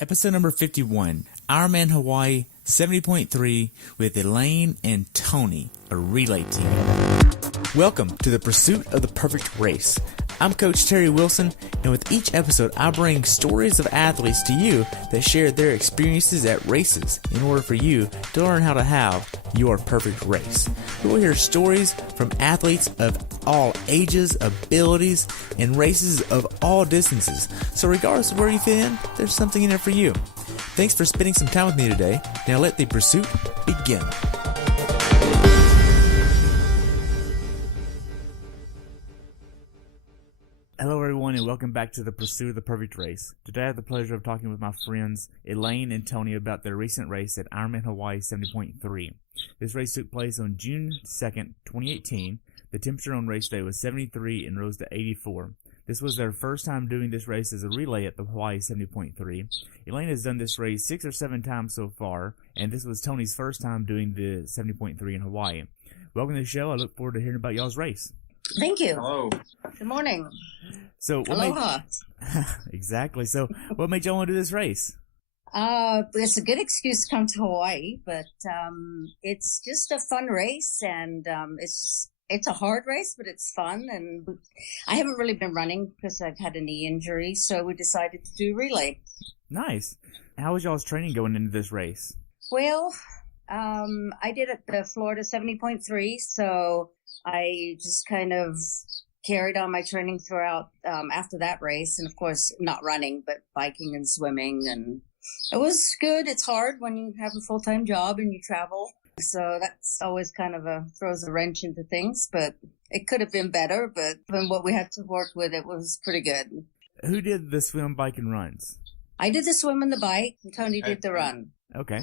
Episode number 51, IRONMAN Hawaii 70.3 with Elaine and Tony, a relay team. Welcome to the pursuit of the perfect race. I'm Coach Terry Wilson, and with each episode, I bring stories of athletes to you that share their experiences at races in order for you to learn how to have your perfect race. We will hear stories from athletes of all ages, abilities, and races of all distances. So regardless of where you fit in, there's something in there for you. Thanks for spending some time with me today. Now let the pursuit begin. Hello everyone and welcome back to the Pursuit of the Perfect Race. Today I have the pleasure of talking with my friends Elaine and Tony about their recent race at IRONMAN Hawaii 70.3. This race took place on June 2nd, 2018. The temperature on race day was 73 and rose to 84. This was their first time doing this race as a relay at the Hawaii 70.3. Elaine has done this race 6 or 7 times so far, and this was Tony's first time doing the 70.3 in Hawaii. Welcome to the show. I look forward to hearing about y'all's race. Thank you. Hello. Good morning. So Aloha. Exactly. So what made y'all want to do this race? It's a good excuse to come to Hawaii, but it's just a fun race, and it's a hard race, but it's fun. And I haven't really been running because I've had a knee injury, so we decided to do relay. Nice. How was y'all's training going into this race? Well, I did at the Florida 70.3, so I just kind of carried on my training throughout after that race, and of course not running but biking and swimming, and it was good. It's hard when you have a full-time job and you travel, so that's always kind of throws a wrench into things, but it could have been better, but from what we had to work with, it was pretty good. Who did the swim, bike, and runs? I did the swim and the bike, and Tony did the run. Okay.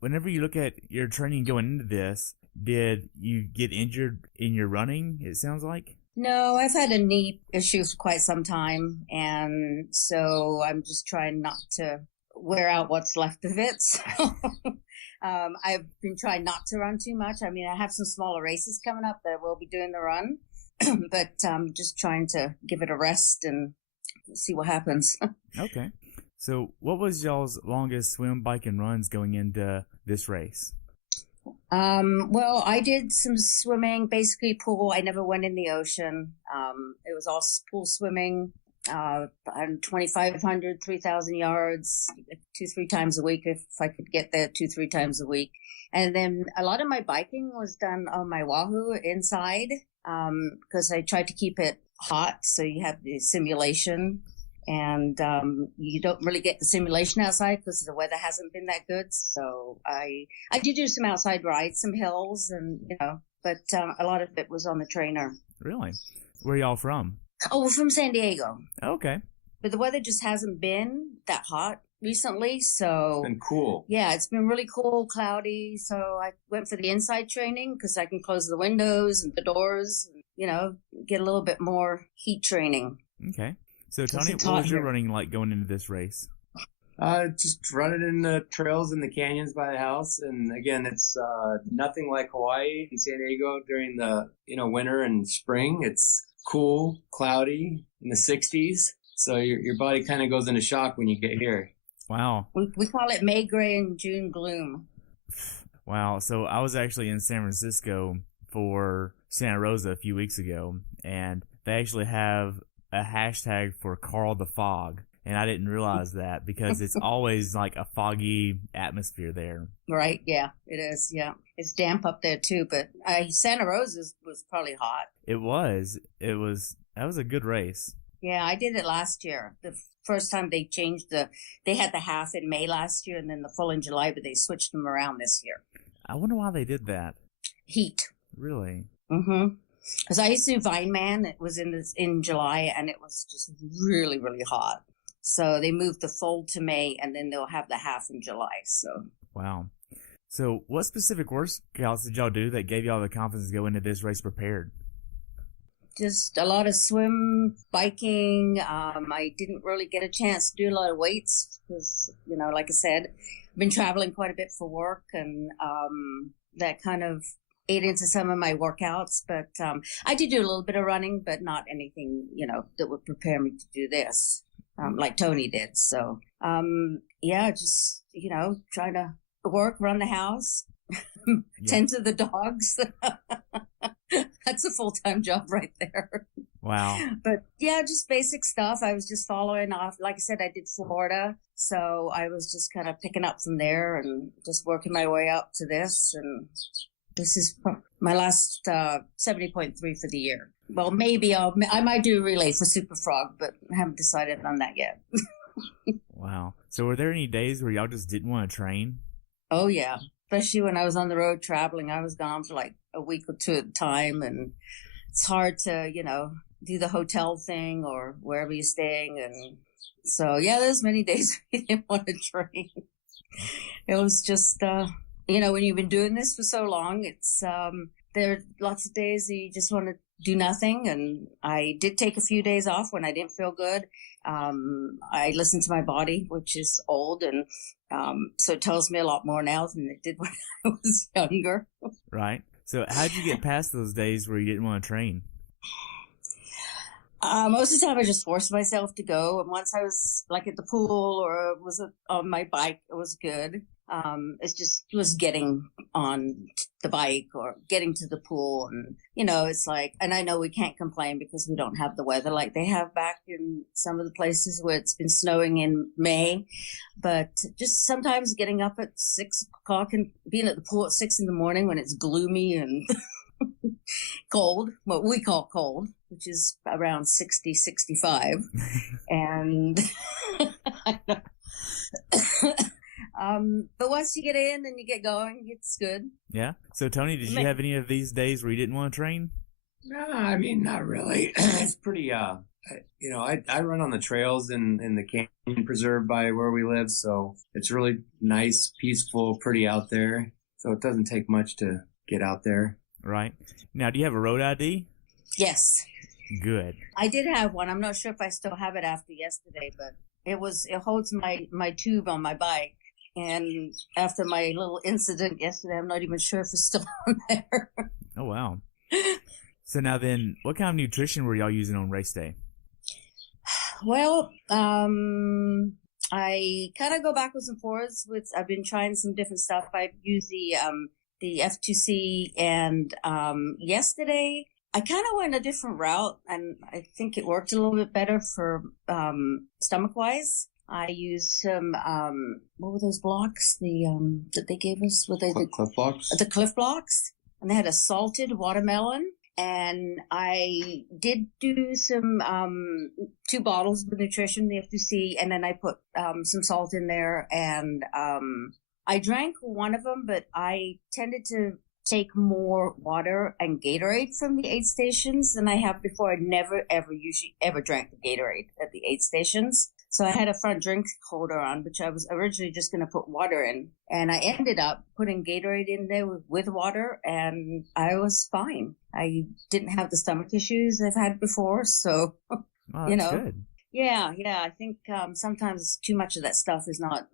Whenever you look at your training going into this, did you get injured in your running, it sounds like? No, I've had a knee issue for quite some time, and so I'm just trying not to wear out what's left of it. So I've been trying not to run too much. I mean, I have some smaller races coming up that will be doing the run, but I'm just trying to give it a rest and see what happens. Okay. So what was y'all's longest swim, bike, and runs going into this race? Well, I did some swimming, basically pool. I never went in the ocean. It was all pool swimming, 2,500, 3,000 yards, 2-3 times a week, if I could get there 2-3 times a week. And then a lot of my biking was done on my Wahoo inside, because I tried to keep it hot. So you have the simulation. And you don't really get the simulation outside because the weather hasn't been that good. So I did do some outside rides, some hills, and but a lot of it was on the trainer. Really? Where y'all from? Oh, we're from San Diego. Okay. But the weather just hasn't been that hot recently, so It's been cool. Yeah, it's been really cool, cloudy. So I went for the inside training because I can close the windows and the doors, and, get a little bit more heat training. Okay. So, Tony, what was your running like going into this race? Just running in the trails in the canyons by the house. And again, it's nothing like Hawaii and San Diego during the winter and spring. It's cool, cloudy, in the 60s. So your body kind of goes into shock when you get here. Wow. We call it May gray and June gloom. Wow. So I was actually in San Francisco for Santa Rosa a few weeks ago, and they actually have a hashtag for Carl the Fog, and I didn't realize that because it's always like a foggy atmosphere there. Right, yeah, it is, yeah. It's damp up there too, but Santa Rosa was probably hot. That was a good race. Yeah, I did it last year. The first time they had the half in May last year and then the full in July, but they switched them around this year. I wonder why they did that. Heat. Really? Mm-hmm. Because I used to do Vineman. It was in July, and it was just really, really hot. So they moved the full to May, and then they'll have the half in July. So wow. So what specific workouts did y'all do that gave y'all the confidence to go into this race prepared? Just a lot of swim, biking. I didn't really get a chance to do a lot of weights because, like I said, I've been traveling quite a bit for work, and that kind of ate into some of my workouts, but I did do a little bit of running, but not anything, that would prepare me to do this. like Tony did. So, yeah, just, trying to work, run the house, tend to the dogs. That's a full-time job right there. Wow. But yeah, just basic stuff. I was just following off. Like I said, I did Florida. So I was just kind of picking up from there and just working my way up to this. And this is my last 70.3 for the year. Well, maybe I might do a relay for Super Frog, but I haven't decided on that yet. Wow. So were there any days where y'all just didn't want to train? Oh, yeah. Especially when I was on the road traveling. I was gone for like a week or two at a time. And it's hard to, do the hotel thing or wherever you're staying. And so, yeah, there's many days we didn't want to train. It was just, when you've been doing this for so long, it's, there are lots of days that you just want to do nothing. And I did take a few days off when I didn't feel good. I listened to my body, which is old. And, so it tells me a lot more now than it did when I was younger. Right. So how'd you get past those days where you didn't want to train? Most of the time I just forced myself to go. And once I was like at the pool or was on my bike, it was good. It was getting on the bike or getting to the pool. And, it's like, and I know we can't complain because we don't have the weather like they have back in some of the places where it's been snowing in May. But just sometimes getting up at 6 o'clock and being at the pool at 6 a.m. when it's gloomy and cold, what we call cold, which is around 60, 65. And but once you get in and you get going, it's good. Yeah. So Tony, did you have any of these days where you didn't want to train? No, I mean, not really. It's pretty, I run on the trails in the canyon preserve by where we live. So it's really nice, peaceful, pretty out there. So it doesn't take much to get out there. Right. Now, do you have a road ID? Yes. Good. I did have one. I'm not sure if I still have it after yesterday, but it holds my tube on my bike. And after my little incident yesterday, I'm not even sure if it's still on there. Oh, wow. So now then, what kind of nutrition were y'all using on race day? Well, I kind of go backwards and forwards I've been trying some different stuff. I've used the F2C and, yesterday I kind of went a different route and I think it worked a little bit better for, stomach wise. I used some, what were those blocks? That they gave us? Cliff blocks? The Cliff blocks. And they had a salted watermelon. And I did do some, 2 bottles of nutrition, the F2C, and then I put, some salt in there. And, I drank one of them, but I tended to take more water and Gatorade from the aid stations than I have before. I never, usually ever drank the Gatorade at the aid stations. So I had a front drink holder on, which I was originally just going to put water in. And I ended up putting Gatorade in there with water, and I was fine. I didn't have the stomach issues I've had before. So, Oh, that's good. Yeah. I think sometimes too much of that stuff is not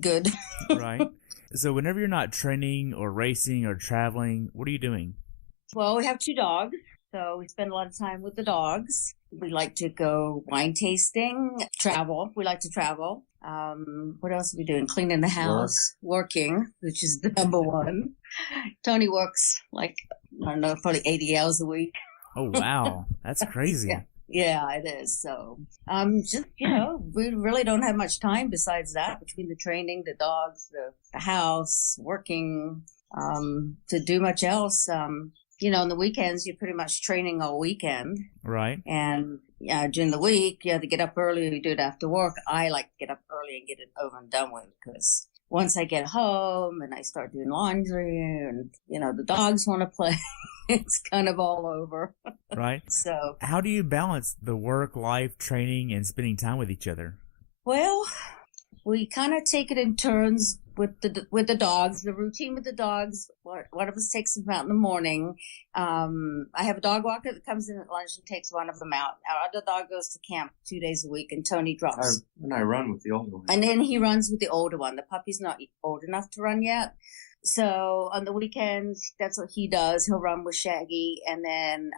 good. Right. So whenever you're not training or racing or traveling, what are you doing? Well, we have 2 dogs. So we spend a lot of time with the dogs. We like to go wine tasting, travel. We like to travel. What else are we doing? Cleaning the house, working, which is the number one. Tony works like, I don't know, probably 80 hours a week. Oh, wow. That's crazy. Yeah, it is. So, just, we really don't have much time besides that between the training, the dogs, the house, working, to do much else. On the weekends, you're pretty much training all weekend. Right. And during the week, you have to get up early. You do it after work. I like to get up early and get it over and done with because once I get home and I start doing laundry and, the dogs want to play, it's kind of all over. Right. So how do you balance the work, life, training, and spending time with each other? Well, we kind of take it in turns with the dogs, the routine with the dogs. One of us takes them out in the morning. I have a dog walker that comes in at lunch and takes one of them out. Our other dog goes to camp 2 days a week, and Tony drops. And I run with the older one. And then he runs with the older one. The puppy's not old enough to run yet. So on the weekends, that's what he does. He'll run with Shaggy. And then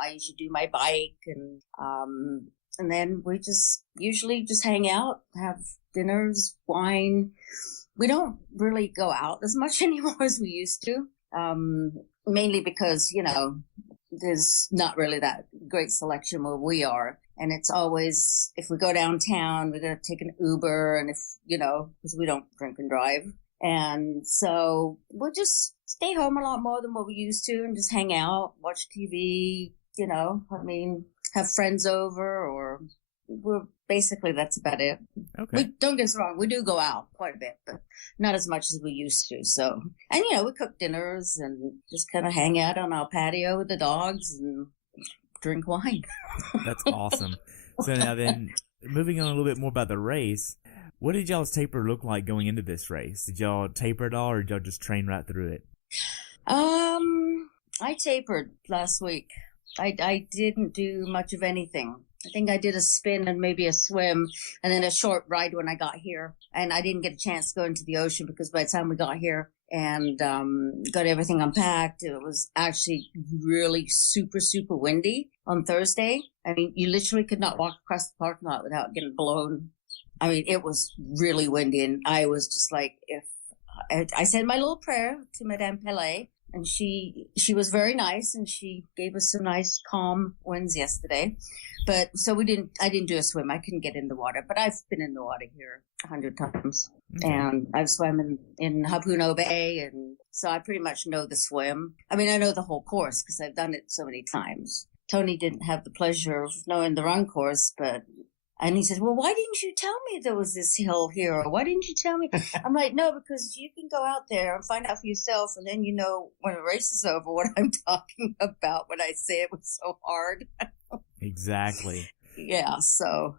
I usually do my bike and And then we usually just hang out, have dinners, wine. We don't really go out as much anymore as we used to. Mainly because, there's not really that great selection where we are. And it's always, if we go downtown, we're going to take an Uber, and because we don't drink and drive. And so we'll just stay home a lot more than what we used to and just hang out, watch TV, have friends over, or basically that's about it. Okay. Don't get us wrong, we do go out quite a bit, but not as much as we used to. So, and we cook dinners and just kind of hang out on our patio with the dogs and drink wine. That's awesome. So now then, moving on a little bit more about the race, what did y'all's taper look like going into this race? Did y'all taper at all, or did y'all just train right through it? I tapered last week. I didn't do much of anything. I think I did a spin and maybe a swim and then a short ride when I got here. And I didn't get a chance to go into the ocean because by the time we got here and got everything unpacked, it was actually really super, super windy on Thursday. I mean, you literally could not walk across the parking lot without getting blown. I mean, it was really windy, and I was just like, I said my little prayer to Madame Pelé, and she was very nice, and she gave us some nice calm winds yesterday. But so I didn't do a swim. I couldn't get in the water, but I've been in the water here 100 times. Okay. And I've swum in Hapuno Bay, and so I pretty much know the swim. I mean, I know the whole course because I've done it so many times. Tony didn't have the pleasure of knowing the run course, and he said, well, why didn't you tell me there was this hill here? Or why didn't you tell me? I'm like, no, because you can go out there and find out for yourself. And then when the race is over what I'm talking about when I say it was so hard. Exactly. Yeah, so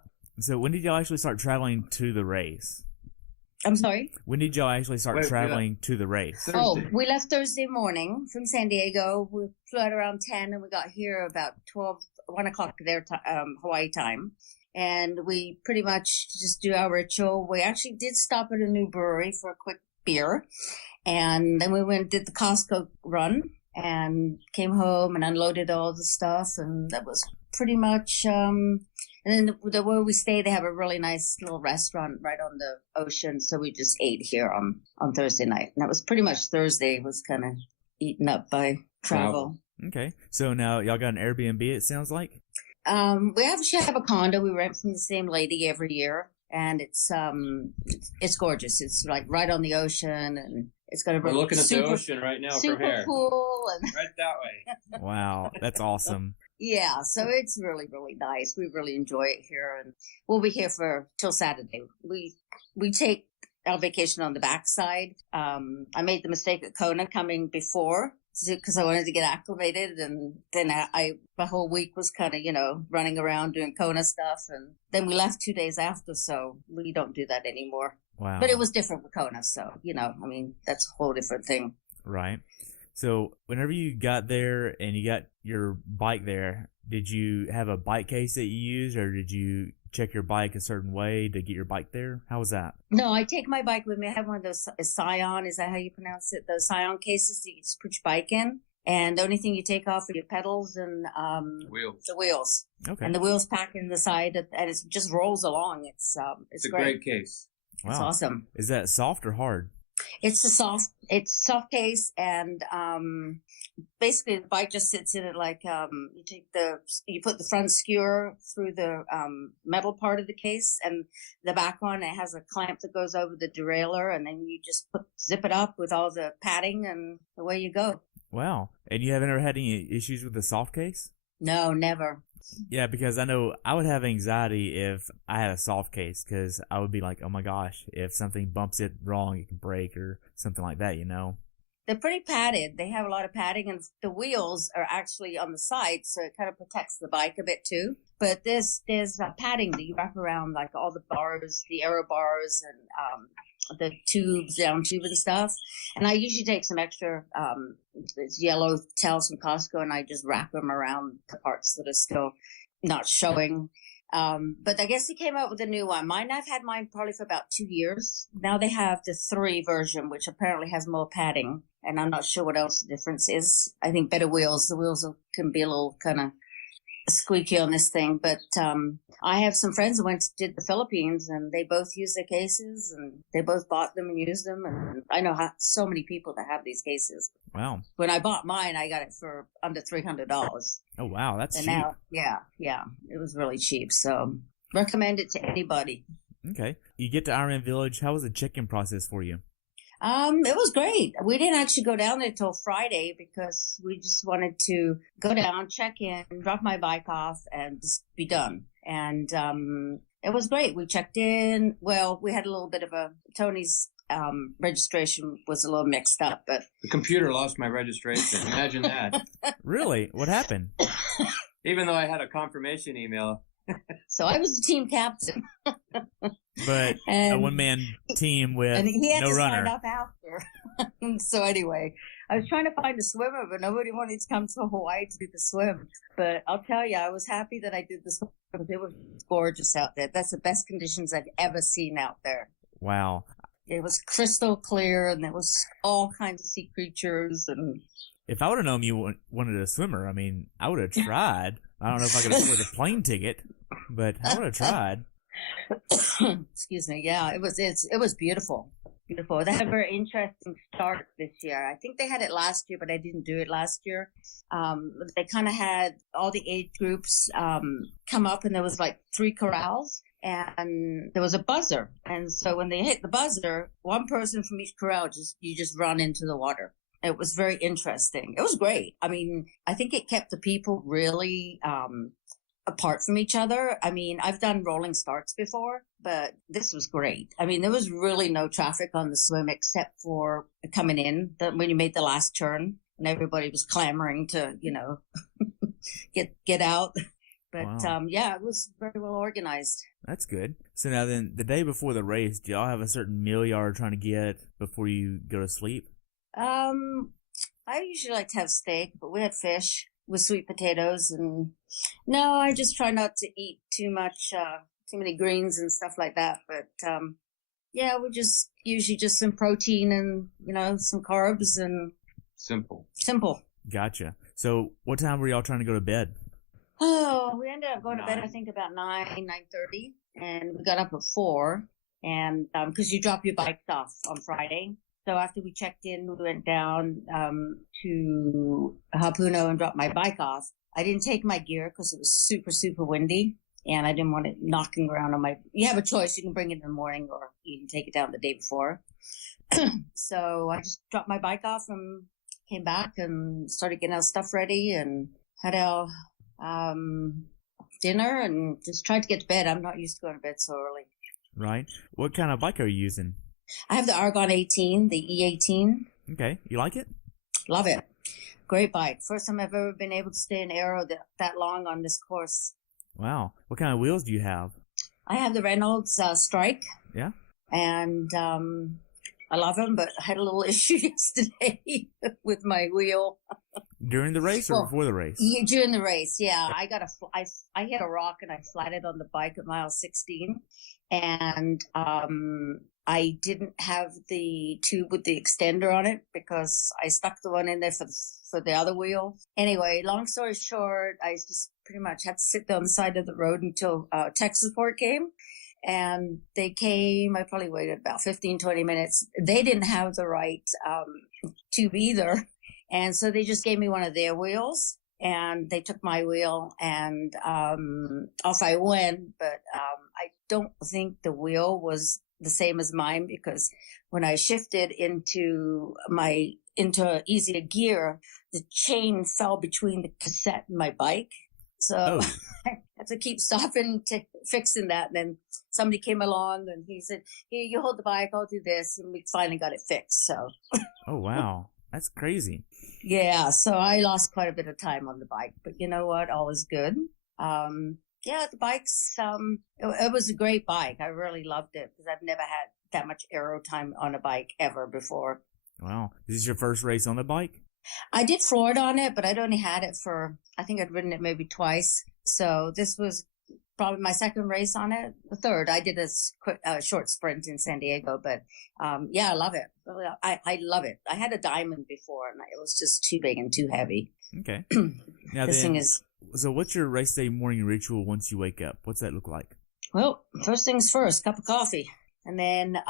when did y'all actually start traveling to the race? I'm sorry? When did y'all actually start traveling to the race? Thursday. Oh, we left Thursday morning from San Diego. We flew out around 10 and we got here about 1 o'clock their Hawaii time. And we pretty much just do our ritual. We actually did stop at a new brewery for a quick beer. And then we went and did the Costco run and came home and unloaded all the stuff. And that was pretty much, and then where we stay, they have a really nice little restaurant right on the ocean. So we just ate here on Thursday night. And that was pretty much Thursday was kind of eaten up by travel. Wow. Okay. So now y'all got an Airbnb, it sounds like? We actually have a condo we rent from the same lady every year, and it's gorgeous. It's like right on the ocean, and it's got a We're looking at the ocean right now from here. Super cool, and right that way. Wow, that's awesome. Yeah, so it's really, really nice. We really enjoy it here, and we'll be here till Saturday. We take our vacation on the backside. I made the mistake at Kona coming before, because I wanted to get acclimated, and then my whole week was kind of, running around doing Kona stuff, and then we left 2 days after, so we don't do that anymore. Wow. But it was different with Kona, so, that's a whole different thing. Right. So whenever you got there and you got your bike there, did you have a bike case that you used, or did you check your bike a certain way to get your bike there? How was that? No, I take my bike with me. I have one of those Scion. Is that how you pronounce it? Those Scion cases that you just put your bike in. And the only thing you take off are your pedals and the wheels. Okay. And the wheels pack in the side, and it just rolls along. It's a great case. Wow. It's awesome. Is that soft or hard? It's soft case, and basically the bike just sits in it like you put the front skewer through the metal part of the case, and the back one, it has a clamp that goes over the derailleur, and then you just zip it up with all the padding, and away you go. Wow. And you haven't ever had any issues with the soft case? No, never. Yeah, because I know I would have anxiety if I had a soft case, because I would be like, oh my gosh, if something bumps it wrong, it can break or something like that, They're pretty padded. They have a lot of padding, and the wheels are actually on the side, so it kind of protects the bike a bit too. But there's padding that you wrap around, like all the bars, the aero bars, and the down tube and stuff. And I usually take some extra yellow towels from Costco, and I just wrap them around the parts that are still not showing. But I guess they came out with a new one. I've had mine probably for about 2 years. Now they have the 3 version, which apparently has more padding, and I'm not sure what else the difference is. I think better wheels. The wheels can be a little kind of squeaky on this thing, but I have some friends who did the Philippines, and they both use their cases, and they both bought them and used them. And I know so many people that have these cases. Wow. When I bought mine, I got it for under $300. Oh, wow. That's cheap. Now, yeah, it was really cheap. So recommend it to anybody. Okay. You get to Ironman Village. How was the check-in process for you? It was great. We didn't actually go down there till Friday because we just wanted to go down, check in, drop my bike off, and just be done. And it was great. We checked in. Well, we had a little bit of Tony's registration was a little mixed up, but the computer lost my registration. Imagine that. Really? What happened? Even though I had a confirmation email. So I was the team captain. But a one-man team with and he had no to runner. Sign up after. So anyway, I was trying to find a swimmer, but nobody wanted to come to Hawaii to do the swim. But I'll tell you, I was happy that I did the swim. It was gorgeous out there. That's the best conditions I've ever seen out there. Wow. It was crystal clear, and there was all kinds of sea creatures. And if I would have known you wanted a swimmer, I mean, I would have tried. I don't know if I could afford a plane ticket, but I would have tried. Excuse me. Yeah, it was beautiful. Beautiful. They had a very interesting start this year. I think they had it last year, but I didn't do it last year. They kind of had all the age groups come up, and there was like 3 corrals, and there was a buzzer. And so when they hit the buzzer, one person from each corral you just run into the water. It was very interesting. It was great. I mean, I think it kept the people really apart from each other. I mean, I've done rolling starts before, but this was great. I mean, there was really no traffic on the swim except for coming in when you made the last turn, and everybody was clamoring to, get out. But wow. yeah, it was very well organized. That's good. So now then, the day before the race, do y'all have a certain meal y'all are trying to get before you go to sleep? I usually like to have steak, but we had fish with sweet potatoes, and no, I just try not to eat too many greens and stuff like that. But yeah, we just usually just some protein and some carbs and simple. Gotcha. So what time were y'all trying to go to bed? Oh, we ended up going to bed I think about 9:30, and we got up at 4, and because you drop your bikes off on Friday. So after we checked in, we went down to Hapuno and dropped my bike off. I didn't take my gear because it was super, super windy, and I didn't want it knocking around on my... You have a choice. You can bring it in the morning, or you can take it down the day before. So I just dropped my bike off and came back and started getting our stuff ready and had our dinner and just tried to get to bed. I'm not used to going to bed so early. Right. What kind of bike are you using? I have the Argon 18, the E18. Okay. You like it? Love it. Great bike. First time I've ever been able to stay in aero that long on this course. Wow. What kind of wheels do you have? I have the Reynolds Strike. Yeah. And I love them, but I had a little issue yesterday with my wheel. During the race or before the race? Yeah, during the race, yeah. I hit a rock and I flatted on the bike at mile 16. And I didn't have the tube with the extender on it because I stuck the one in there for the other wheel. Anyway, long story short, I just pretty much had to sit there on the side of the road until tech support came. And they came, I probably waited about 15, 20 minutes. They didn't have the right tube either. And so they just gave me one of their wheels. And they took my wheel and off I went. But I don't think the wheel was the same as mine because when I shifted into easier gear, the chain fell between the cassette and my bike. So I had to keep stopping fixing that. And then somebody came along and he said, "Here, you hold the bike, I'll do this." And we finally got it fixed. So. Oh, wow. That's crazy. Yeah. So I lost quite a bit of time on the bike, but you know what? All is good. Yeah, the bike's, it was a great bike. I really loved it because I've never had that much aero time on a bike ever before. Wow. Is this your first race on the bike? I did Florida on it, but I'd only had it I think I'd ridden it maybe twice. So this was probably my second race on it. The third. I did a short sprint in San Diego, but yeah, I love it. I love it. I had a Diamond before, and it was just too big and too heavy. Okay. Now this then, thing is So what's your race day morning ritual once you wake up? What's that look like? Well, first things first, cup of coffee, and then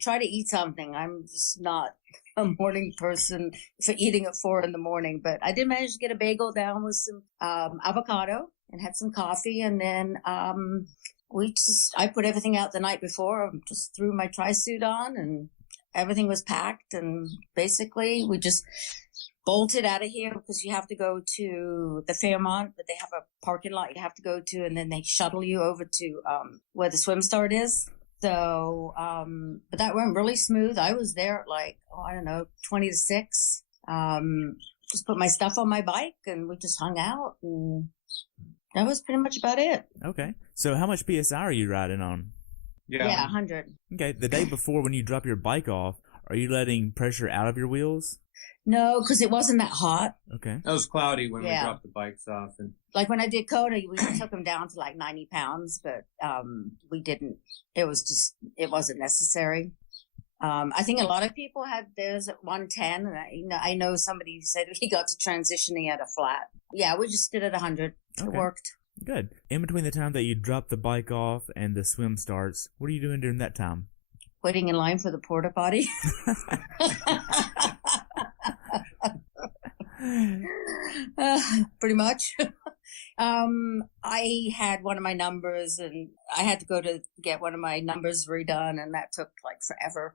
try to eat something. I'm just not a morning person for eating at 4 a.m, but I did manage to get a bagel down with some avocado and had some coffee, and then I put everything out the night before. Just threw my tri-suit on, and everything was packed, and basically we just bolted out of here because you have to go to the Fairmont, but they have a parking lot you have to go to, and then they shuttle you over to where the swim start is. So, but that went really smooth. I was there at like, 20 to 6. Just put my stuff on my bike, and we just hung out, and that was pretty much about it. Okay. So how much PSI are you riding on? Yeah, 100. Okay. The day before, when you drop your bike off, are you letting pressure out of your wheels? No, because it wasn't that hot. Okay. It was cloudy when we dropped the bikes off. And like when I did Coda, we took them down to like 90 pounds, but we didn't. It wasn't necessary. I think a lot of people had theirs at 110, and I know somebody who said he got to transition, he had a flat. Yeah, we just did it 100. Okay. It worked. Good. In between the time that you drop the bike off and the swim starts, what are you doing during that time? Waiting in line for the porta potty. Pretty much. I had one of my numbers, and I had to go to get one of my numbers redone, and that took like forever.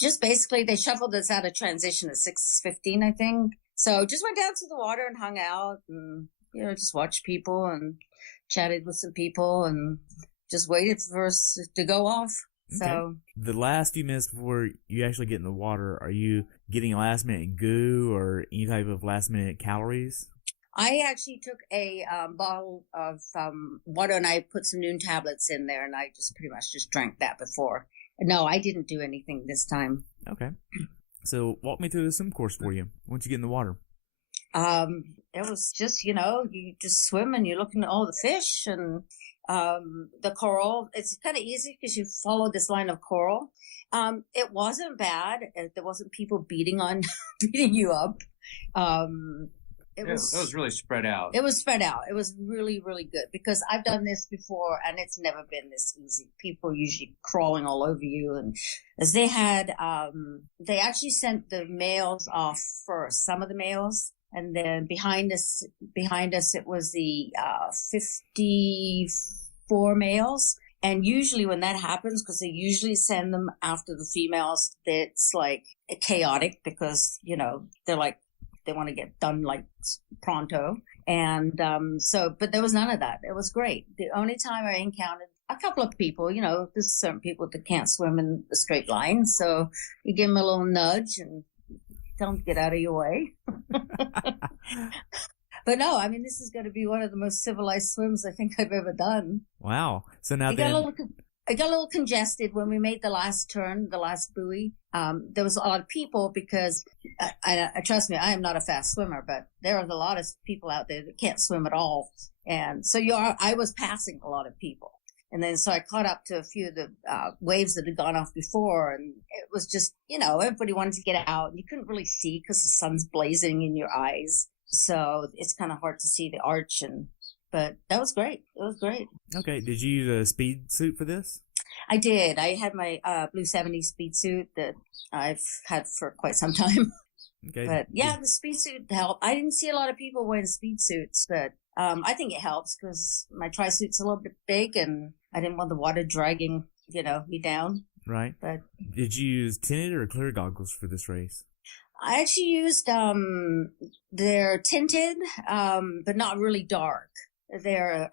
Just basically they shuffled us out of transition at 6:15, I think. So just went down to the water and hung out, and just watched people and chatted with some people, and just waited for us to go off. Okay. So the last few minutes before you actually get in the water, are you getting last minute goo or any type of last minute calories? I actually took a bottle of water, and I put some Noon tablets in there, and I just pretty much just drank that before. No, I didn't do anything this time. Okay. So walk me through the swim course for you once you get in the water. It was just, you just swim and you're looking at all the fish and the coral. It's kind of easy because you follow this line of coral. It wasn't bad. There wasn't people beating you up. It was really spread out. It was spread out. It was really, really good because I've done this before and it's never been this easy. People are usually crawling all over you, and as they actually sent the males off first, some of the males, and then behind us, it was the 54 males. And usually when that happens, because they usually send them after the females, it's like chaotic because, they're like, they want to get done like pronto. And but there was none of that. It was great. The only time I encountered a couple of people, there's certain people that can't swim in a straight line. So you give them a little nudge and tell them to get out of your way. But no, I mean, this is going to be one of the most civilized swims I think I've ever done. Wow. So now I got a little congested when we made the last turn, the last buoy. There was a lot of people because, trust me, I am not a fast swimmer, but there are a lot of people out there that can't swim at all. And so I was passing a lot of people. And then so I caught up to a few of the waves that had gone off before. And it was just, everybody wanted to get out. And you couldn't really see because the sun's blazing in your eyes. So it's kind of hard to see the arch, but that was great. It was great. Okay. Did you use a speed suit for this? I did. I had my Blue 70 speed suit that I've had for quite some time. Okay. But yeah, the speed suit helped. I didn't see a lot of people wearing speed suits, but I think it helps because my tri-suit's a little bit big and I didn't want the water dragging, me down. Right. But did you use tinted or clear goggles for this race? I actually used, they're tinted, but not really dark. They're,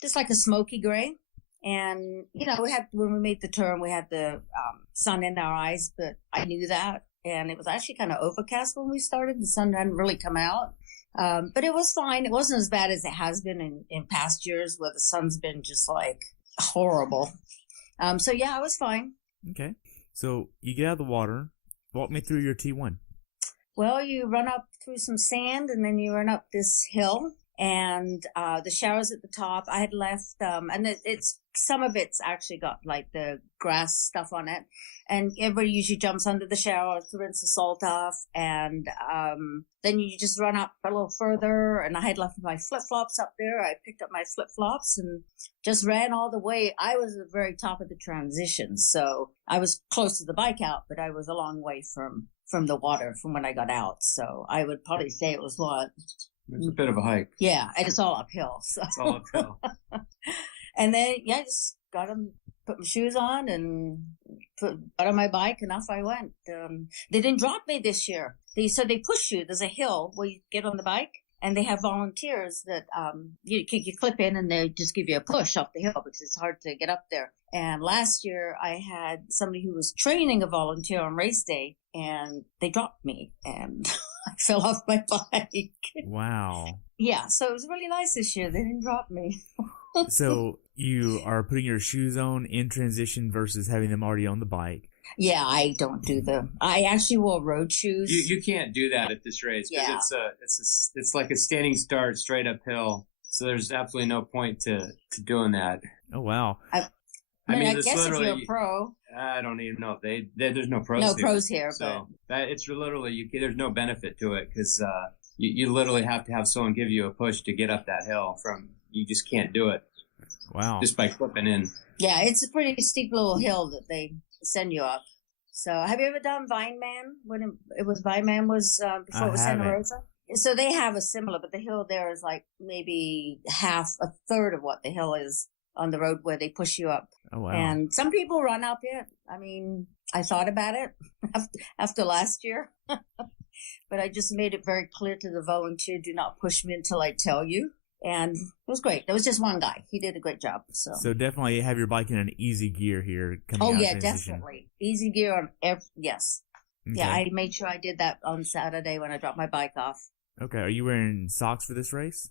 just like a smoky gray. And, when we made the turn, we had the, sun in our eyes, but I knew that. And it was actually kind of overcast when we started. The sun hadn't really come out. But it was fine. It wasn't as bad as it has been in past years where the sun's been just like horrible. So yeah, I was fine. Okay. So you get out of the water. Walk me through your T1. Well, you run up through some sand and then you run up this hill And the showers at the top, I had left, and it's some of it's actually got like the grass stuff on it. And everybody usually jumps under the shower to rinse the salt off. And then you just run up a little further. And I had left my flip-flops up there. I picked up my flip-flops and just ran all the way. I was at the very top of the transition. So I was close to the bike out, but I was a long way from the water from when I got out. So I would probably say it was what? It's a bit of a hike. Yeah, and it's all uphill. So. It's all uphill. And then, I just put my shoes on and got on my bike, and off I went. They didn't drop me this year. They push you. There's a hill where you get on the bike, and they have volunteers that you clip in, and they just give you a push up the hill because it's hard to get up there. And last year, I had somebody who was training a volunteer on race day, and they dropped me, and I fell off my bike. Wow. Yeah, so it was really nice this year. They didn't drop me. So you are putting your shoes on in transition versus having them already on the bike. Yeah, I don't do I actually wore road shoes. You can't do that at this race because it's like a standing start straight uphill. So there's absolutely no point to doing that. Oh, wow. I guess if you're a pro. I don't even know if there's no pros. No pros here. So it's literally, there's no benefit to it because you literally have to have someone give you a push to get up that hill you just can't do it. Wow. Just by flipping in. Yeah, it's a pretty steep little hill that they send you up. So have you ever done Vineman? When it was Vineman was before it was Santa Rosa? So they have a similar, but the hill there is like maybe a third of what the hill is on the road where they push you up. Oh, wow. And some people run up it. I mean, I thought about it after last year, but I just made it very clear to the volunteer, do not push me until I tell you. And it was great. There was just one guy. He did a great job. So definitely have your bike in an easy gear here. Oh, yeah, definitely. Easy gear on yes. Okay. Yeah, I made sure I did that on Saturday when I dropped my bike off. Okay. Are you wearing socks for this race?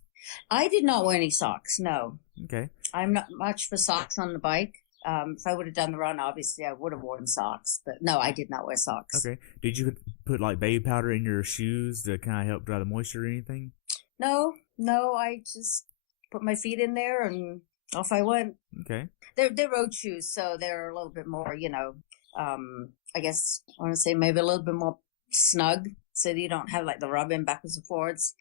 I did not wear any socks, no. Okay. I'm not much for socks on the bike. If I would have done the run, obviously I would have worn socks. But no, I did not wear socks. Okay. Did you put like baby powder in your shoes to kind of help dry the moisture or anything? No, I just put my feet in there and off I went. Okay. They're road shoes, so they're a little bit more, I guess I want to say maybe a little bit more snug so that you don't have like the rubbing backwards and forwards.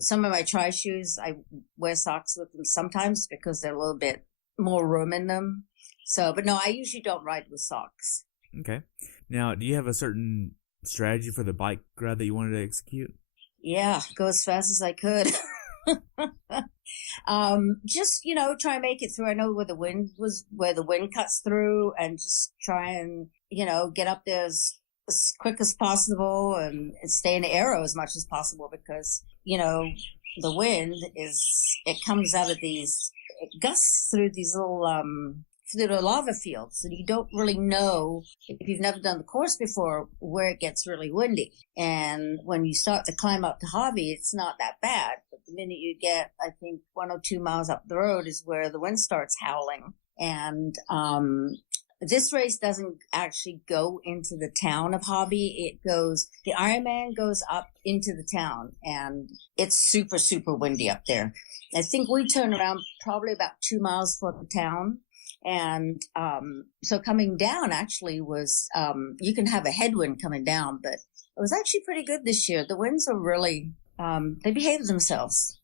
Some of my tri shoes, I wear socks with them sometimes because they're a little bit more room in them. So, but no, I usually don't ride with socks. Okay. Now, do you have a certain strategy for the bike ride that you wanted to execute? Yeah, go as fast as I could. Just, try and make it through. I know where the wind cuts through and just try and, get up there as quick as possible and stay in the arrow as much as possible because, the wind it comes out of it gusts through these little, through the lava fields, and you don't really know if you've never done the course before where it gets really windy. And when you start to climb up to Hobby, it's not that bad. But the minute you get, I think, 1 or 2 miles up the road is where the wind starts howling. And this race doesn't actually go into the town of Hobby. The Ironman goes up into the town, and it's super, super windy up there. I think we turn around probably about 2 miles from the town. And so coming down actually was, you can have a headwind coming down, but it was actually pretty good this year. The winds are really, they behaved themselves,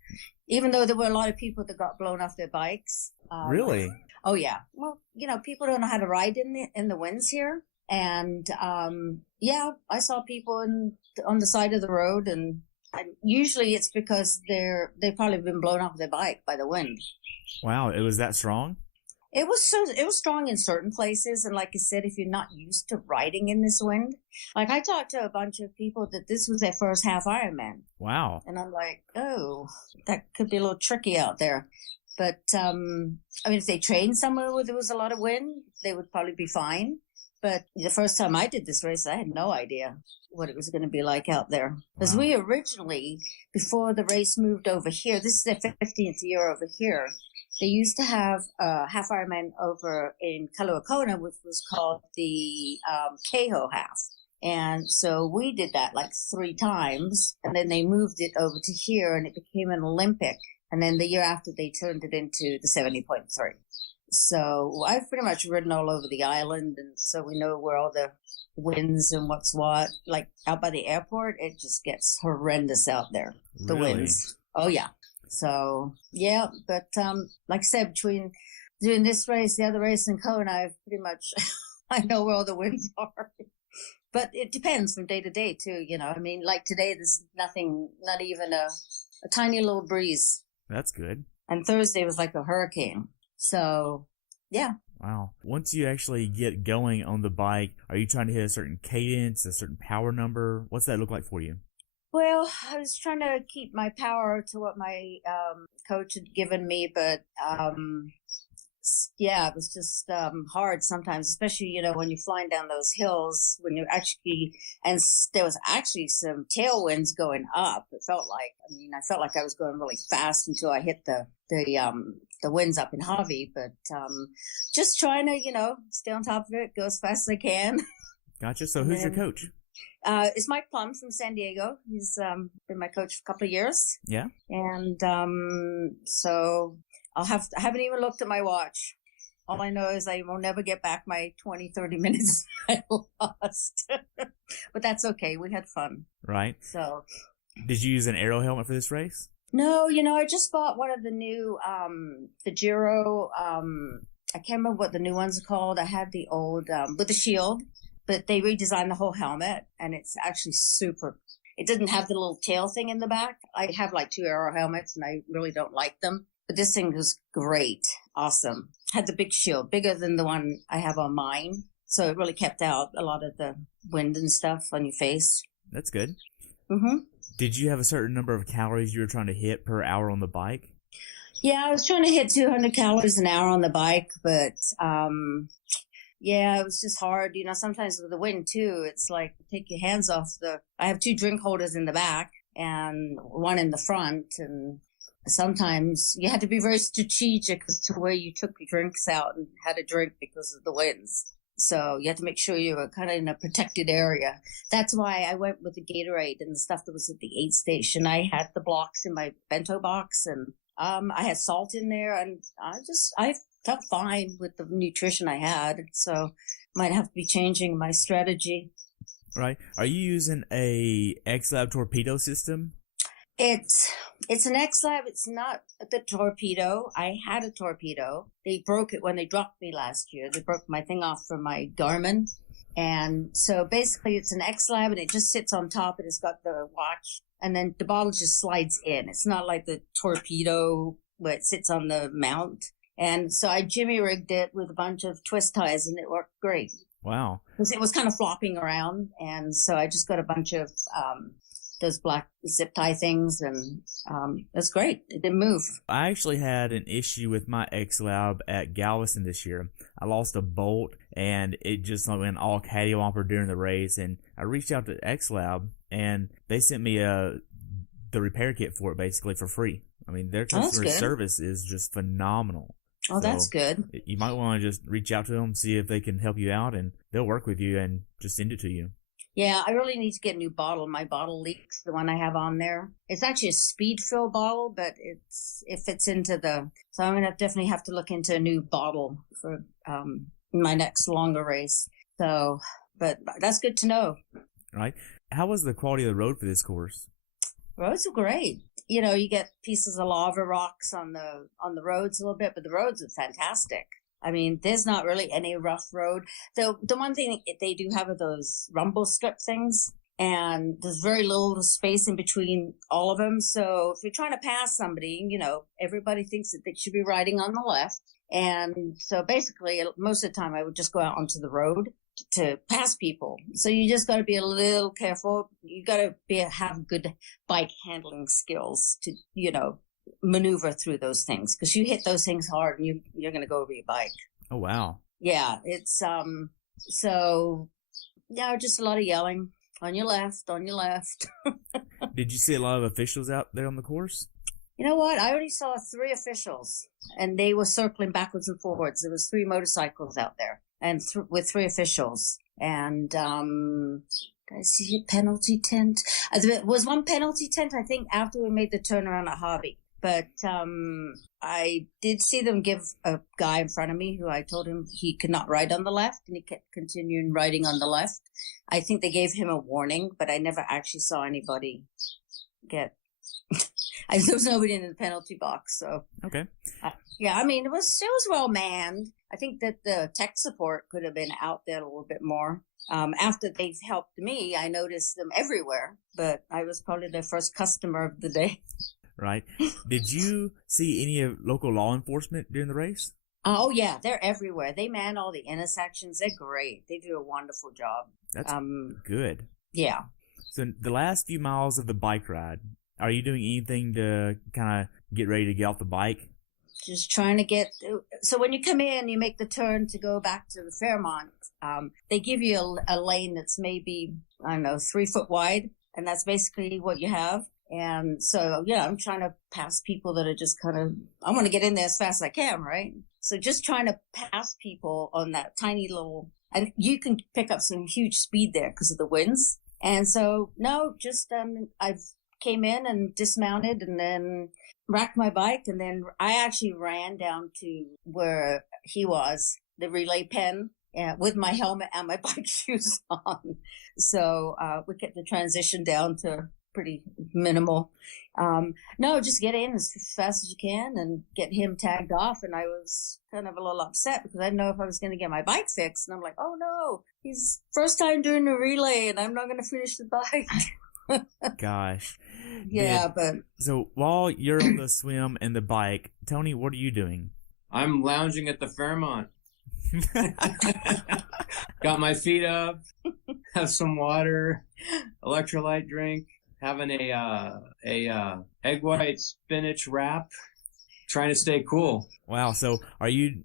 even though there were a lot of people that got blown off their bikes. Really? Oh, yeah. Well, people don't know how to ride in the winds here. And, I saw people on the side of the road, and usually it's because they've probably been blown off their bike by the wind. Wow. It was that strong? It was strong in certain places. And like I said, if you're not used to riding in this wind, like I talked to a bunch of people that this was their first half Ironman. Wow. And I'm like, oh, that could be a little tricky out there. But, if they trained somewhere where there was a lot of wind, they would probably be fine. But the first time I did this race, I had no idea what it was going to be like out there. Because we originally, before the race moved over here, this is their 15th year over here, they used to have a half Ironman over in Kaluakona, which was called the Keho half. And so we did that like 3 times, and then they moved it over to here, and it became an Olympic. And then the year after, they turned it into the 70.3. So I've pretty much ridden all over the island, and so we know where all the winds and what's what. Like out by the airport, it just gets horrendous out there. The Really? winds. Oh yeah. So yeah, but like I said, between doing this race, the other race, and Kona, I've pretty much I know where all the winds are. But it depends from day to day too. I mean, like today, there's nothing, not even a tiny little breeze. That's good. And Thursday was like a hurricane. So, yeah. Wow. Once you actually get going on the bike, are you trying to hit a certain cadence, a certain power number? What's that look like for you? Well, I was trying to keep my power to what my coach had given me, but yeah, it was just hard sometimes, especially, when you're flying down those hills, when you're actually, and there was actually some tailwinds going up. It felt like, I felt like I was going really fast until I hit the winds up in Harvey, but just trying to, stay on top of it, go as fast as I can. Gotcha. So who's your coach? It's Mike Plum from San Diego. He's been my coach for a couple of years. Yeah. And so I haven't even looked at my watch. All I know is I will never get back my 20, 30 minutes I lost. But that's okay. We had fun. Right. So. Did you use an aero helmet for this race? No, I just bought one of the new, the Giro, I can't remember what the new ones are called. I had the old, with the shield, but they redesigned the whole helmet, and it's actually super. It didn't have the little tail thing in the back. I have like 2 aero helmets, and I really don't like them. But this thing was great. Awesome. Had the big shield, bigger than the one I have on mine. So it really kept out a lot of the wind and stuff on your face. That's good. Mm-hmm. Did you have a certain number of calories you were trying to hit per hour on the bike? Yeah, I was trying to hit 200 calories an hour on the bike, but yeah, it was just hard. Sometimes with the wind too, it's like take your hands off I have 2 drink holders in the back and 1 in the front, and sometimes you had to be very strategic as to where you took your drinks out and had a drink because of the winds. So you had to make sure you were kind of in a protected area. That's why I went with the Gatorade and the stuff that was at the aid station. I had the blocks in my bento box, and I had salt in there, and I felt fine with the nutrition I had. So might have to be changing my strategy. Right. Are you using a X-Lab torpedo system? It's an X-Lab. It's not the torpedo. I had a torpedo. They broke it when they dropped me last year. They broke my thing off from my Garmin. And so basically it's an X-Lab, and it just sits on top, and it's got the watch, and then the bottle just slides in. It's not like the torpedo where it sits on the mount. And so I jimmy rigged it with a bunch of twist ties, and it worked great. Wow. Because it was kind of flopping around. And so I just got a bunch of those black zip tie things, and it's great. It didn't move. I actually had an issue with my X-Lab at Galveston this year. I lost a bolt, and it just went all cattywomper during the race, and I reached out to X-Lab, and they sent me the repair kit for it basically for free. Their customer service is just phenomenal. Oh, so that's good. You might want to just reach out to them, see if they can help you out, and they'll work with you and just send it to you. Yeah, I really need to get a new bottle. My bottle leaks, the one I have on there. It's actually a speed fill bottle, but it fits into so I'm going to definitely have to look into a new bottle for my next longer race. So, but that's good to know. Right. How was the quality of the road for this course? Roads are great. You get pieces of lava rocks on the roads a little bit, but the roads are fantastic. There's not really any rough road. The one thing they do have are those rumble strip things, and there's very little space in between all of them. So if you're trying to pass somebody, everybody thinks that they should be riding on the left. And so basically, most of the time I would just go out onto the road to pass people. So you just got to be a little careful. You got to have good bike handling skills to, maneuver through those things, because you hit those things hard and you're going to go over your bike. Oh, wow. Yeah. It's, so yeah, just a lot of yelling on your left. Did you see a lot of officials out there on the course? You know what? I already saw 3 officials, and they were circling backwards and forwards. There was 3 motorcycles out there, and with 3 officials. And did I see a penalty tent? There was one penalty tent, I think, after we made the turnaround at Harvey. But I did see them give a guy in front of me who I told him he could not ride on the left, and he kept continuing riding on the left. I think they gave him a warning, but I never actually saw anybody get. There was nobody in the penalty box, so Okay. yeah. I mean, it was well manned. I think that the tech support could have been out there a little bit more. After they've helped me, I noticed them everywhere, but I was probably their first customer of the day. Right. Did you see any of local law enforcement during the race? Oh yeah, they're everywhere. They man all the intersections. They're great. They do a wonderful job. That's good. Yeah. So the last few miles of the bike ride, are you doing anything to kind of get ready to get off the bike? Just trying to get. So when you come in, you make the turn to go back to the Fairmont. They give you a lane that's maybe, I don't know, 3 foot wide, and that's basically what you have. And so, yeah, I'm trying to pass people that are just kind of, I want to get in there as fast as I can, right? So just trying to pass people on that tiny little, and you can pick up some huge speed there because of the winds. And so, no, just, I've came in and dismounted and then racked my bike. And then I actually ran down to where he was, the relay pen, with my helmet and my bike shoes on. So, we kept the transition down to pretty minimal. No, just get in as fast as you can and get him tagged off. And I was kind of a little upset because I didn't know if I was going to get my bike fixed. And I'm like, oh no, he's first time doing the relay and I'm not going to finish the bike. Gosh. Yeah, but. So while you're on the swim and the bike, Tony, what are you doing? I'm lounging at the Fairmont. Got my feet up, have some water, electrolyte drink, having a egg white spinach wrap, trying to stay cool. Wow. So are you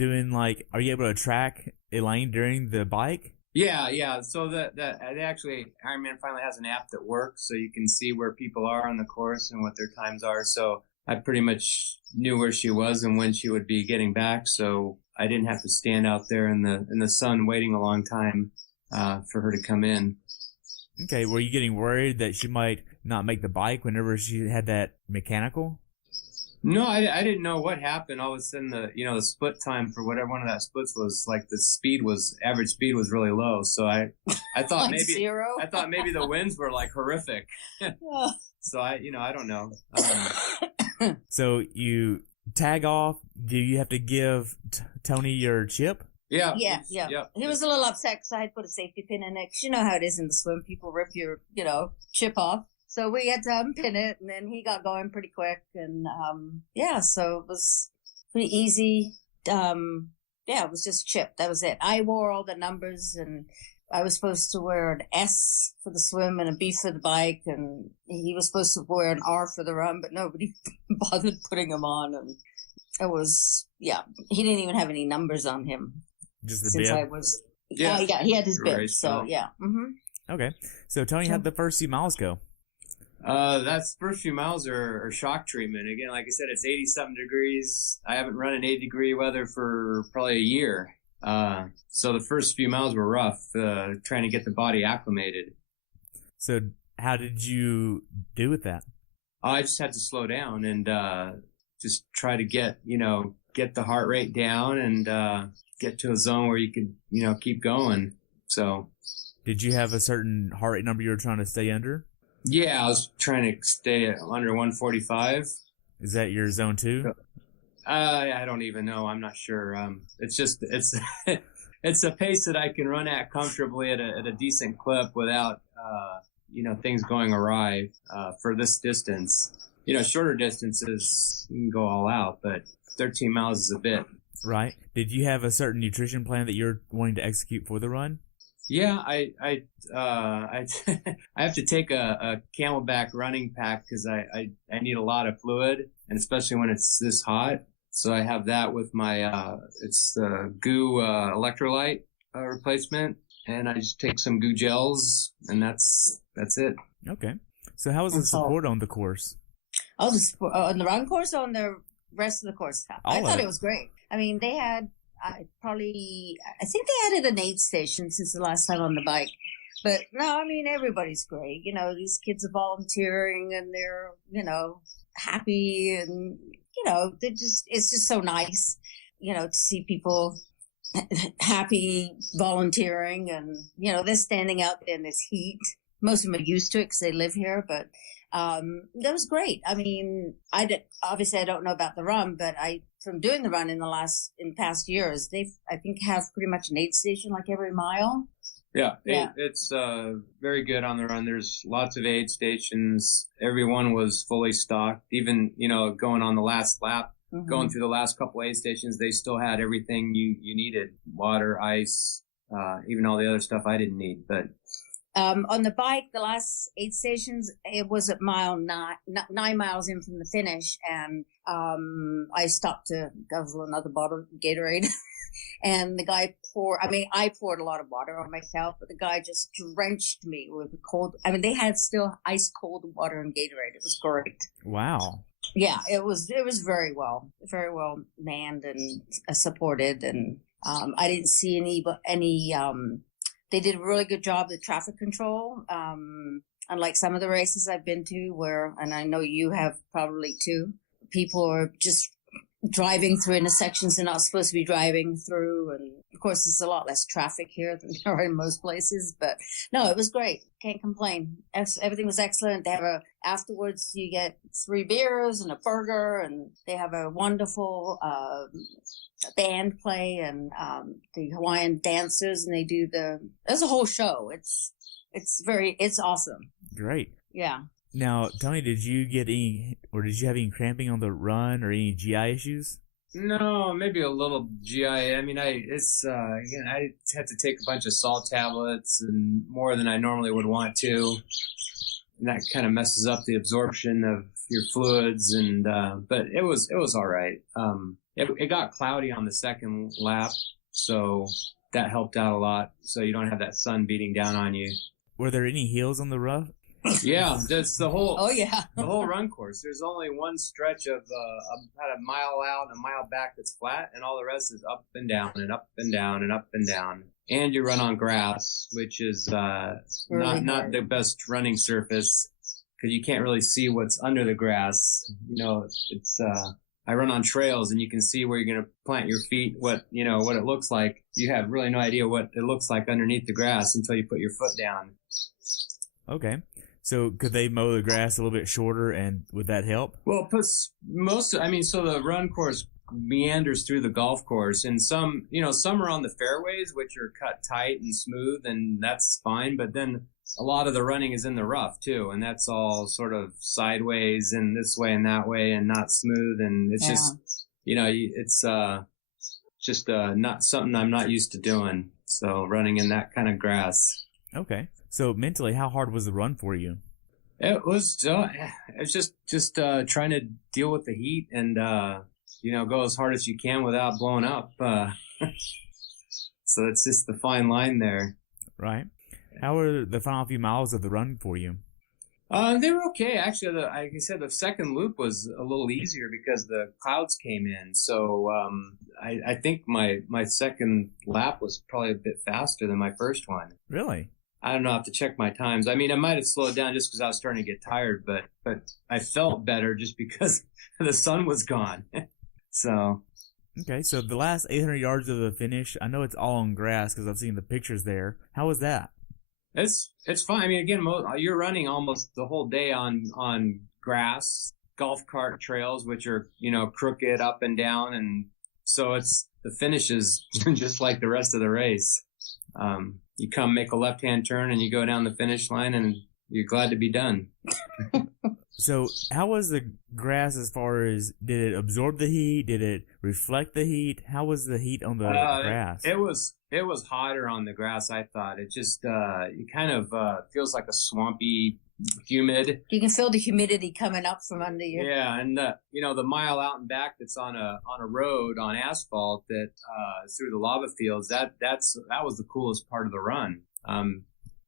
able to track Elaine during the bike? Yeah. So that actually, Ironman finally has an app that works, so you can see where people are on the course and what their times are. So I pretty much knew where she was and when she would be getting back, so I didn't have to stand out there in the sun waiting a long time for her to come in. Okay, were you getting worried that she might not make the bike whenever she had that mechanical? No, I didn't know what happened. All of a sudden, the split time for whatever one of that splits was, like, average speed was really low. So I thought Like maybe zero? I thought maybe the winds were like horrific. So I don't know. So you tag off. Do you have to give Tony your chip? Yeah. Yep. He was a little upset because I had put a safety pin in it. 'Cause you know how it is in the swim. People rip your, chip off. So we had to unpin it, and then he got going pretty quick. And, so it was pretty easy. It was just chip. That was it. I wore all the numbers, and I was supposed to wear an S for the swim and a B for the bike, and he was supposed to wear an R for the run, but nobody bothered putting him on. And it was, he didn't even have any numbers on him. Just the since bib? I was, he had his bib, so yeah. Mm-hmm. Okay. So Tony, how'd the first few miles go? That's first few miles are shock treatment. Again, like I said, it's 80-something degrees. I haven't run in 80-degree weather for probably a year. So the first few miles were rough, trying to get the body acclimated. So how did you do with that? I just had to slow down and just try to get the heart rate down and get to a zone where you could, keep going. So. Did you have a certain heart rate number you were trying to stay under? Yeah, I was trying to stay under 145. Is that your zone 2? I don't even know. I'm not sure. It's it's a pace that I can run at comfortably at a decent clip without, things going awry, for this distance. Shorter distances, you can go all out, but 13 miles is a bit. Right. Did you have a certain nutrition plan that you're wanting to execute for the run? Yeah, I have to take a Camelback running pack because I need a lot of fluid, and especially when it's this hot. So I have that with my it's goo electrolyte replacement, and I just take some goo gels, and that's it. Okay. So how was the support on the course? Oh, on the run course or on the rest of the course? I thought it was great. I mean, they had. I think they added an aid station since the last time on the bike. But no, I mean, everybody's great. These kids are volunteering and they're, happy, and it's just so nice, to see people happy volunteering, and they're standing out in this heat. Most of them are used to it because they live here, but that was great. I mean, obviously I don't know about the run, but from doing the run in past years, I think have pretty much an aid station like every mile. Yeah. It's very good on the run. There's lots of aid stations. Everyone was fully stocked. Even going on the last lap, going through the last couple aid stations, they still had everything you needed: water, ice, even all the other stuff I didn't need. But on the bike, the last aid stations, it was at mile 9 miles in from the finish, and I stopped to guzzle another bottle of Gatorade. And the guy I poured a lot of water on myself, but the guy just drenched me with cold. I mean, they had still ice cold water and Gatorade. It was great. Wow. Yeah, it was very well manned and supported, and I didn't see any. They did a really good job with traffic control. Unlike some of the races I've been to, and I know you have probably too, people are just driving through intersections they're not supposed to be driving through, and of course there's a lot less traffic here than there are in most places. But no, it was great. Can't complain. Everything was excellent. They have afterwards you get 3 beers and a burger, and they have a wonderful band play, and the Hawaiian dancers, and they do there's a whole show. It's awesome. Great. Yeah. Now, Tony, did you have any cramping on the run or any GI issues? No, maybe a little GI. I mean, I had to take a bunch of salt tablets and more than I normally would want to. And that kind of messes up the absorption of your fluids, and but it was all right. It got cloudy on the second lap, so that helped out a lot. So you don't have that sun beating down on you. Were there any hills on the rough? Yeah, that's the whole. Oh yeah, the whole run course. There's only one stretch of about a mile out and a mile back that's flat, and all the rest is up and down and up and down and up and down. And you run on grass, which is not the best running surface because you can't really see what's under the grass. It's I run on trails, and you can see where you're going to plant your feet. What it looks like. You have really no idea what it looks like underneath the grass until you put your foot down. Okay. So could they mow the grass a little bit shorter, and would that help? Well, so the run course meanders through the golf course, and some are on the fairways, which are cut tight and smooth, and that's fine. But then a lot of the running is in the rough too, and that's all sort of sideways and this way and that way and not smooth, and it's just, it's just not something I'm not used to doing. So running in that kind of grass. Okay. So mentally, how hard was the run for you? It was just trying to deal with the heat and go as hard as you can without blowing up. So it's just the fine line there. Right. How were the final few miles of the run for you? They were okay. Actually, like I said, the second loop was a little easier because the clouds came in. So I think my second lap was probably a bit faster than my first one. Really? I don't know. I have to check my times. I mean, I might have slowed down just because I was starting to get tired, but I felt better just because the sun was gone. So. Okay, so the last 800 yards of the finish, I know it's all on grass because I've seen the pictures there. How was that? It's fine. I mean, again, you're running almost the whole day on grass, golf cart trails, which are crooked up and down, and so the finish is just like the rest of the race. You come make a left-hand turn and you go down the finish line and you're glad to be done. So how was the grass as far as, did it absorb the heat? Did it reflect the heat? How was the heat on the grass? It was hotter on the grass, I thought. It just, it kind of feels like a swampy, humid. You can feel the humidity coming up from under you. Yeah, and the mile out and back that's on a road on asphalt that through the lava fields, that was the coolest part of the run,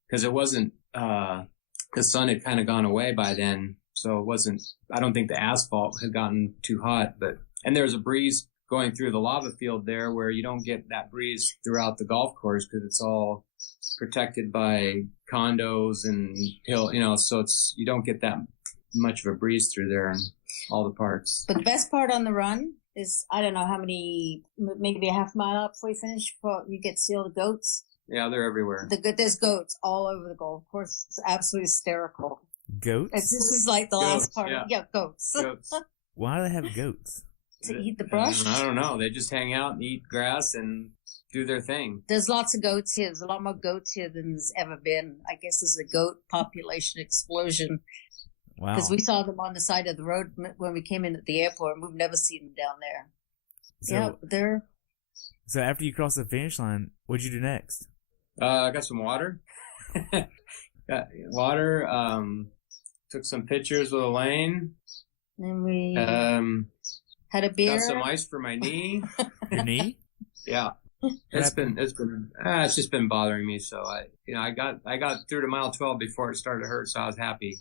because it wasn't the sun had kind of gone away by then, so it wasn't. I don't think the asphalt had gotten too hot, and there's a breeze going through the lava field there where you don't get that breeze throughout the golf course because it's all protected by condos and hill, so you don't get that much of a breeze through there. all the parts. But the best part on the run is, I don't know how many, maybe a half mile up before you finish, before you get to see all the goats. Yeah, they're everywhere. There's goats all over the golf course. It's absolutely hysterical. Goats? This is like the last part. Yeah, goats. Goats. Why do they have goats? To eat the brush? I don't know. They just hang out and eat grass and do their thing. There's lots of goats here. There's a lot more goats here than there's ever been. I guess there's a goat population explosion. Wow. Because we saw them on the side of the road when we came in at the airport, and we've never seen them down there. So, So after you crossed the finish line, what'd you do next? I got some water. Got water. Took some pictures with Elaine. And we had a beer. Got some ice for my knee. Your knee? Yeah. It's just been bothering me. So I got through to mile 12 before it started to hurt. So I was happy.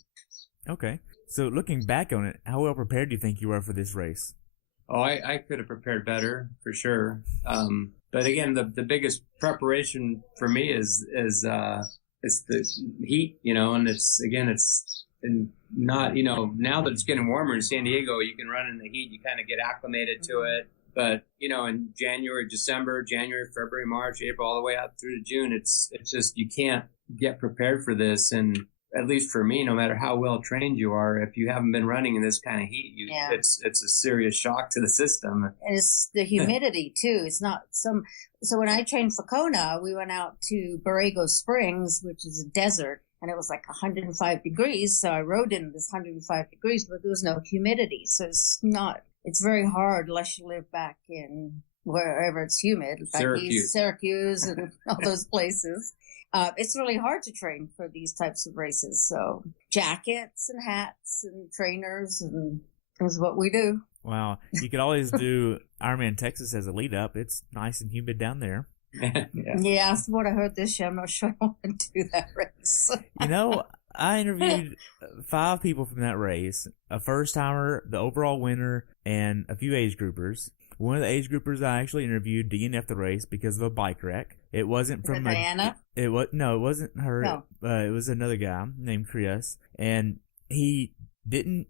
Okay. So looking back on it, how well prepared do you think you were for this race? Oh, I could have prepared better for sure. But again, the biggest preparation for me is the heat, and it's not, now that it's getting warmer in San Diego, you can run in the heat, you kind of get acclimated to it. But, in January, February, March, April, all the way out through to June, it's just, you can't get prepared for this. And at least for me, no matter how well trained you are, if you haven't been running in this kind of heat, it's a serious shock to the system. And it's the humidity too. It's not so when I trained for Kona, we went out to Borrego Springs, which is a desert, and it was like 105 degrees. So I rode in this 105 degrees, but there was no humidity. So it's very hard unless you live back in wherever it's humid, like Syracuse and all those places. It's really hard to train for these types of races. So jackets and hats and trainers and is what we do. Wow. You could always do Ironman Texas as a lead up. It's nice and humid down there. Yeah, that's what I heard this year. I'm not sure I want to do that race. I interviewed 5 people from that race, a first timer, the overall winner, and a few age groupers. One of the age groupers I actually interviewed DNF'd the race because of a bike wreck. It wasn't from Diana? It wasn't her. No. It was another guy named Chris, and it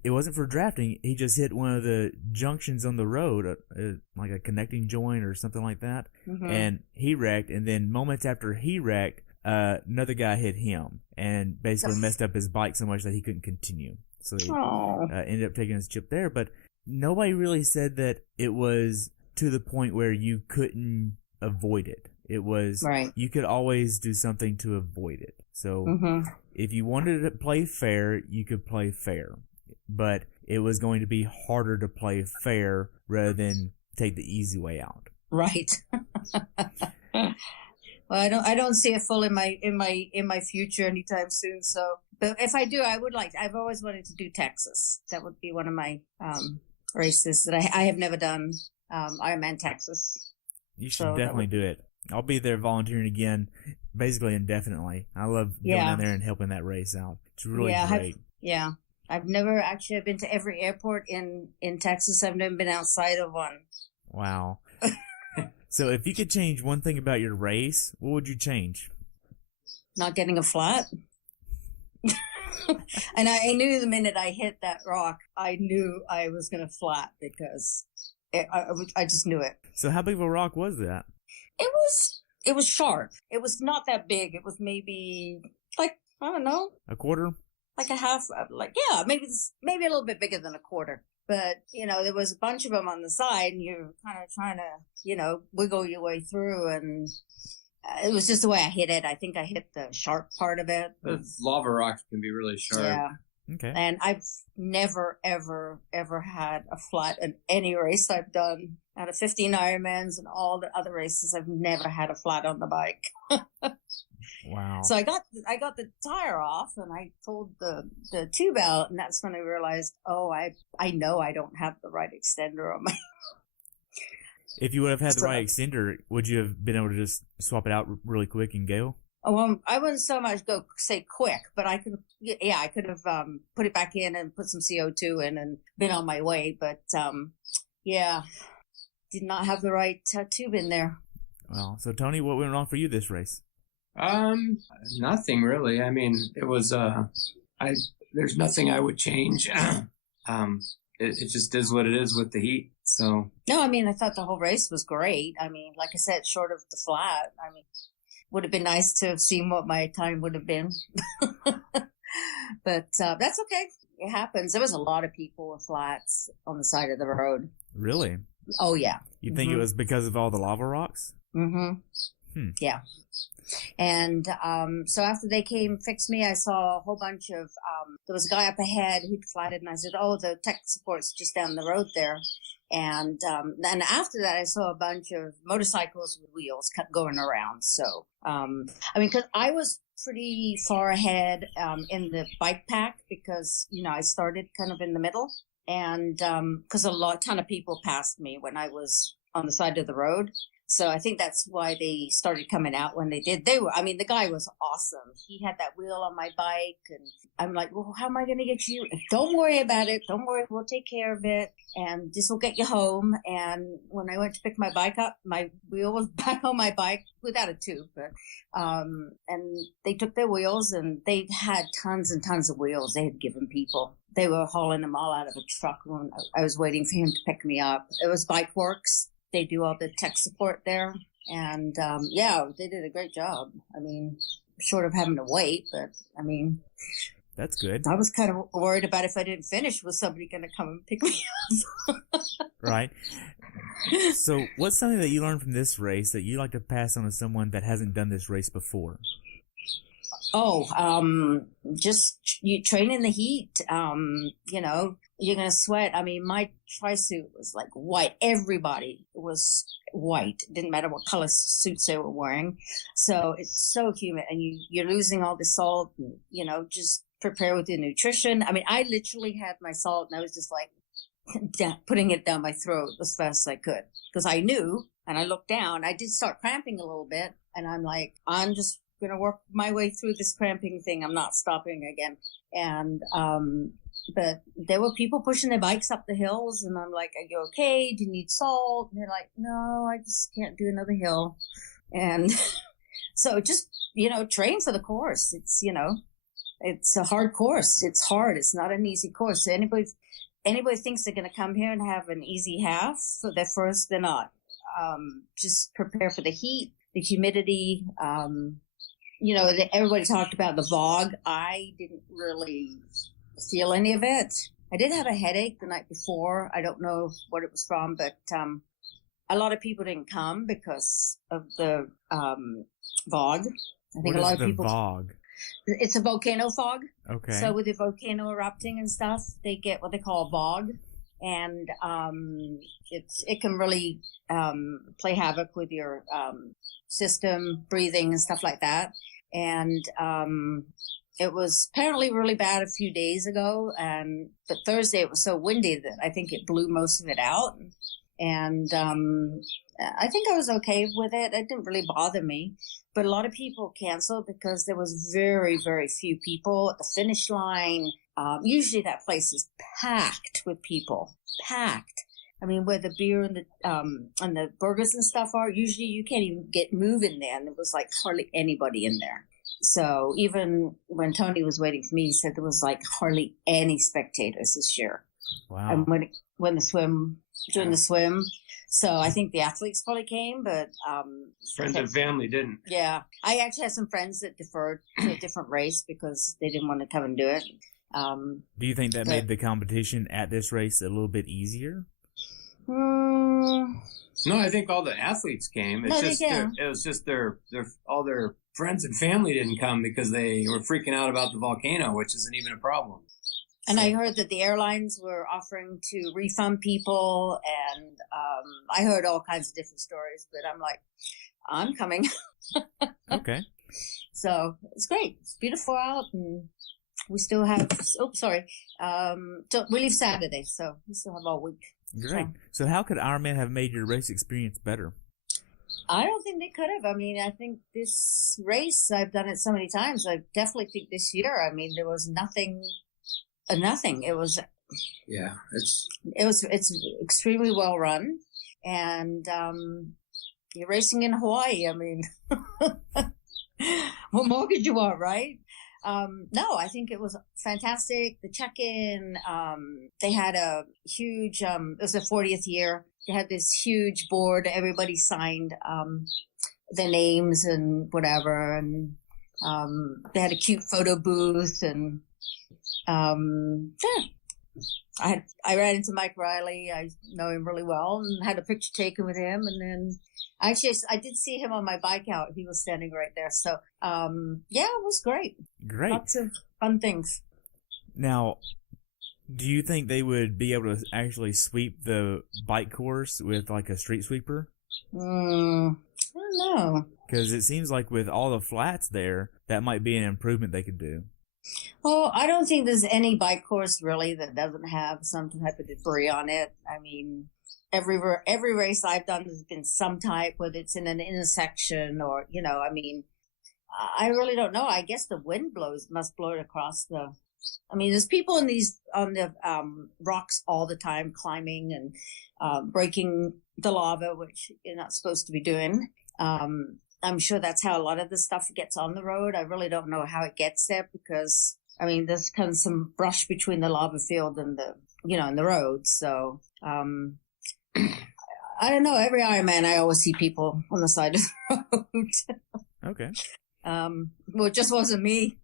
wasn't for drafting. He just hit one of the junctions on the road, like a connecting joint or something like that, and he wrecked. And then moments after he wrecked, another guy hit him and basically messed up his bike so much that he couldn't continue. So he ended up taking his chip there. But nobody really said that it was to the point where you couldn't avoid it. It was You could always do something to avoid it. So if you wanted to play fair, you could play fair. But it was going to be harder to play fair rather than take the easy way out. Right. Well, I don't see it full in my future anytime soon. So, but if I do, I've always wanted to do Texas. That would be one of my races that I have never done. Ironman Texas. You should definitely do it. I'll be there volunteering again, basically indefinitely. I love going down there and helping that race out. It's really great. I've never actually been to every airport in Texas. I've never been outside of one. Wow. So if you could change one thing about your race, what would you change? Not getting a flat. And I knew the minute I hit that rock, I knew I was going to flat because I just knew it. So how big of a rock was that? It was sharp. It was not that big. It was maybe I don't know. A quarter? Like a half, maybe a little bit bigger than a quarter. But, there was a bunch of them on the side and you're kind of trying to, wiggle your way through. And it was just the way I hit it. I think I hit the sharp part of it. The lava rocks can be really sharp. Yeah. Okay. And I've never, ever, ever had a flat in any race I've done. Out of 15 Ironmans and all the other races, I've never had a flat on the bike. Wow. So I got the tire off and I pulled the tube out, and that's when I realized, I know I don't have the right extender on my. If you would have had the right extender, would you have been able to just swap it out really quick and go? Oh, I wouldn't so much say quick, but I could have put it back in and put some CO2 in and been on my way. But did not have the right tube in there. Well, so Tony, what went wrong for you this race? Nothing really. I mean, it was there's nothing I would change. it just is what it is with the heat. So No, I mean, I thought the whole race was great. I mean, like I said, short of the flat, I mean, would have been nice to have seen what my time would have been. But that's okay. It happens. There was a lot of people with flats on the side of the road. Really? Oh, yeah. You think it was because of all the lava rocks? Mm-hmm. Yeah. And so after they came fix me, I saw a whole bunch of, there was a guy up ahead who'd flatted, and I said, oh, the tech support's just down the road there. And then after that, I saw a bunch of motorcycles with wheels going around. So, I mean, because I was pretty far ahead in the bike pack because, you know, I started kind of in the middle. And because a ton of people passed me when I was on the side of the road. So I think that's why they started coming out when they did. I mean, the guy was awesome. He had that wheel on my bike, and I'm like, well, how am I going to get you? Don't worry about it. Don't worry. We'll take care of it. And this will get you home. And when I went to pick my bike up, my wheel was back on my bike without a tube. But, and they took their wheels, and they had tons and tons of wheels they had given people. They were hauling them all out of a truck when I was waiting for him to pick me up. It was Bike Works. They do all the tech support there. And, yeah, they did a great job. I mean, short of having to wait, but I mean, that's good. I was kind of worried about if I didn't finish, was somebody going to come and pick me up? Right. So what's something that you learned from this race that you like to pass on to someone that hasn't done this race before? Oh, just you train in the heat. You know, you're going to sweat. I mean, my tri-suit was like white. Everybody was white. It didn't matter what color suits they were wearing. So it's so humid, and you're losing all the salt. And, you know, just prepare with your nutrition. I mean, I literally had my salt, and I was just like putting it down my throat as fast as I could because I knew. And I looked down. I did start cramping a little bit, and I'm like, I'm just going to work my way through this cramping thing. I'm not stopping again. And, but there were people pushing their bikes up the hills, and I'm like, are you okay? Do you need salt? And they're like, no, I just can't do another hill. And so just, you know, train for the course. It's, you know, it's a hard course. It's hard. It's not an easy course. So anybody thinks they're going to come here and have an easy half for their first, they're not. Just prepare for the heat, the humidity, you know, everybody talked about the fog. I didn't really feel any of it. I did have a headache the night before. I don't know what it was from, but a lot of people didn't come because of the fog. I think what a lot is of people. Fog? It's a volcano fog. Okay. So with the volcano erupting and stuff, they get what they call a fog, and it can really play havoc with your system, breathing, and stuff like that. And it was apparently really bad a few days ago, but Thursday it was so windy that I think it blew most of it out. And I think I was okay with it. It didn't really bother me. But a lot of people canceled because there was very, very few people at the finish line. Usually that place is packed with people, packed. I mean, where the beer and the burgers and stuff are, usually you can't even get moving there. And there was like hardly anybody in there. So even when Tony was waiting for me, he said there was like hardly any spectators this year. Wow. And during the swim. So I think the athletes probably came, but friends and family didn't. Yeah. I actually had some friends that deferred to a different race because they didn't want to come and do it. Do you think that made the competition at this race a little bit easier? No, I think all the athletes came. It was just all their friends and family didn't come because they were freaking out about the volcano, which isn't even a problem. And I heard that the airlines were offering to refund people, and I heard all kinds of different stories, but I'm like, I'm coming. Okay. So it's great. It's beautiful out, and we still have, we leave Saturday, so we still have all week. Great. So how could Ironman have made your race experience better? I don't think they could have. I mean, I think this race, I've done it so many times. I definitely think this year, I mean, there was nothing. It was. Yeah, it's extremely well run, and you're racing in Hawaii. I mean, what more could you want, right? No, I think it was fantastic. The check-in, they had a huge, it was the 40th year. They had this huge board. Everybody signed, their names and whatever. And, they had a cute photo booth and, yeah. I ran into Mike Riley. I know him really well and had a picture taken with him. And then actually, I did see him on my bike out. He was standing right there. So, yeah, it was great. Great. Lots of fun things. Now, do you think they would be able to actually sweep the bike course with like a street sweeper? I don't know. Because it seems like with all the flats there, that might be an improvement they could do. Well, I don't think there's any bike course really that doesn't have some type of debris on it. I mean, every race I've done has been some type, whether it's in an intersection or, I mean, I really don't know. I guess the wind must blow it across there's people on the rocks all the time climbing and breaking the lava, which you're not supposed to be doing. I'm sure that's how a lot of the stuff gets on the road. I really don't know how it gets there because, I mean, there's kind of some brush between the lava field and and the road. So, I don't know. Every Ironman, I always see people on the side of the road. Okay. Well, it just wasn't me.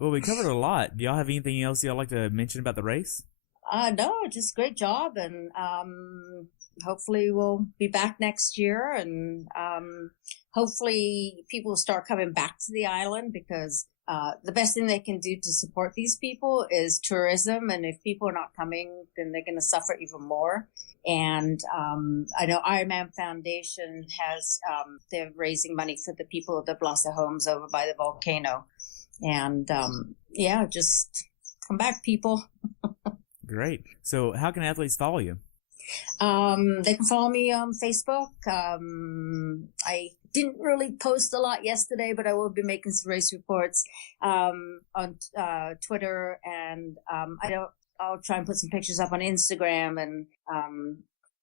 Well, we covered a lot. Do y'all have anything else y'all like to mention about the race? No, just great job. And, hopefully we'll be back next year and, hopefully people will start coming back to the island because, the best thing they can do to support these people is tourism. And if people are not coming, then they're going to suffer even more. And, I know Ironman Foundation has, they're raising money for the people of the Blossom homes over by the volcano. And, yeah, just come back, people. Great. So how can athletes follow you? They can follow me on Facebook. I didn't really post a lot yesterday, but I will be making some race reports, on, Twitter and, I'll try and put some pictures up on Instagram and,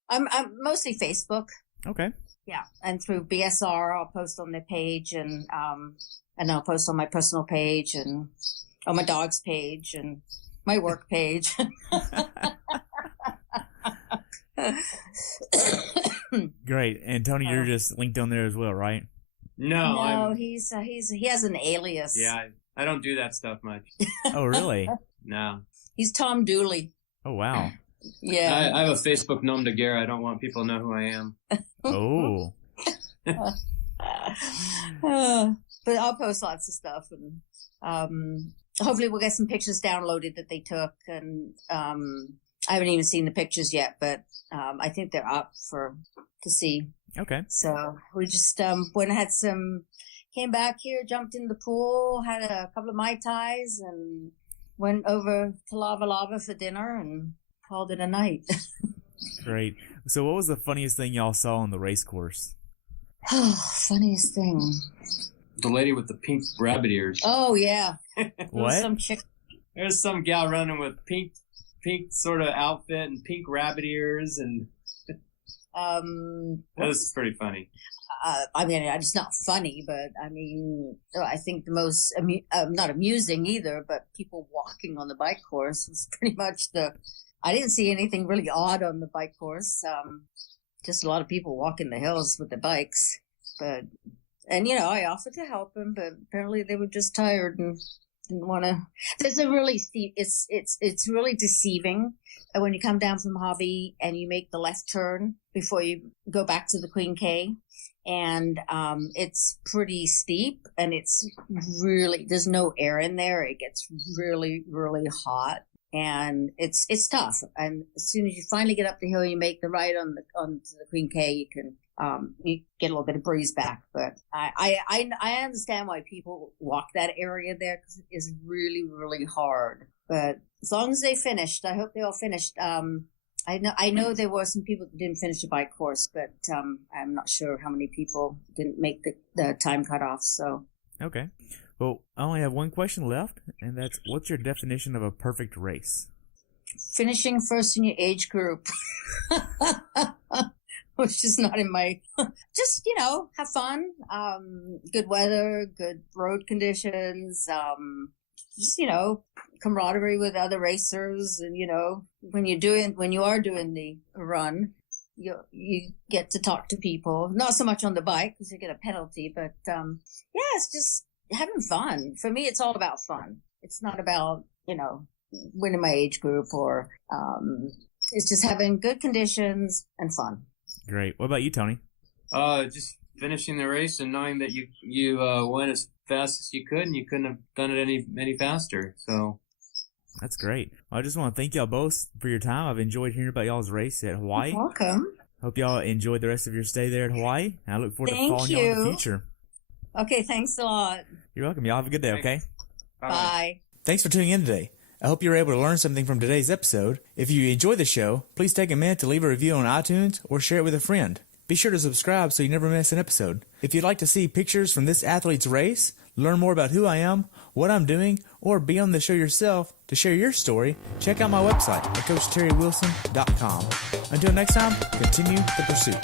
I'm mostly Facebook. Okay. Yeah. And through BSR, I'll post on their page and I'll post on my personal page and on my dog's page and my work page. Great. And Tony, you're just linked on there as well, right? No, he has an alias. Yeah, I don't do that stuff much. Oh, really? No. He's Tom Dooley. Oh, wow. Yeah. I have a Facebook nom de guerre. I don't want people to know who I am. Oh. But I'll post lots of stuff and, hopefully we'll get some pictures downloaded that they took and, I haven't even seen the pictures yet, but, I think they're up to see. Okay. So we just, came back here, jumped in the pool, had a couple of Mai Tais and went over to Lava for dinner and called it a night. Great. So what was the funniest thing y'all saw on the race course? Funniest thing. The lady with the pink rabbit ears. Oh, yeah. What? Some chick. There's some gal running with pink sort of outfit and pink rabbit ears and that was pretty funny. I mean, it's not funny, but I mean, I think the most, not amusing either, but people walking on the bike course was pretty much I didn't see anything really odd on the bike course. Just a lot of people walking the hills with their bikes, and I offered to help them, but apparently they were just tired and didn't want to. There's a really steep. It's really deceiving when you come down from Harvey and you make the left turn before you go back to the Queen K, and it's pretty steep and it's really there's no air in there. It gets really really hot and it's tough. And as soon as you finally get up the hill, you make the right onto the Queen K, you can. You get a little bit of breeze back, but I understand why people walk that area there because it is really, really hard. But as long as they finished, I hope they all finished. I know there were some people that didn't finish the bike course, but I'm not sure how many people didn't make the time cutoff. So okay, well, I only have one question left, and that's what's your definition of a perfect race? Finishing first in your age group. which is not in my, just, have fun, good weather, good road conditions, just, camaraderie with other racers. And, when you are doing the run, you get to talk to people, not so much on the bike because you get a penalty, but, it's just having fun. For me, it's all about fun. It's not about, winning my age group or, it's just having good conditions and fun. Great. What about you, Tony? Just finishing the race and knowing that you went as fast as you could, and you couldn't have done it any faster. So that's great. I just want to thank y'all both for your time. I've enjoyed hearing about y'all's race at Hawaii. You're welcome. Hope y'all enjoyed the rest of your stay there at Hawaii. And I look forward to following y'all in the future. Okay, thanks a lot. You're welcome. Y'all have a good day, okay? Bye. Thanks for tuning in today. I hope you were able to learn something from today's episode. If you enjoyed the show, please take a minute to leave a review on iTunes or share it with a friend. Be sure to subscribe so you never miss an episode. If you'd like to see pictures from this athlete's race, learn more about who I am, what I'm doing, or be on the show yourself to share your story, check out my website at CoachTerryWilson.com. Until next time, continue the pursuit.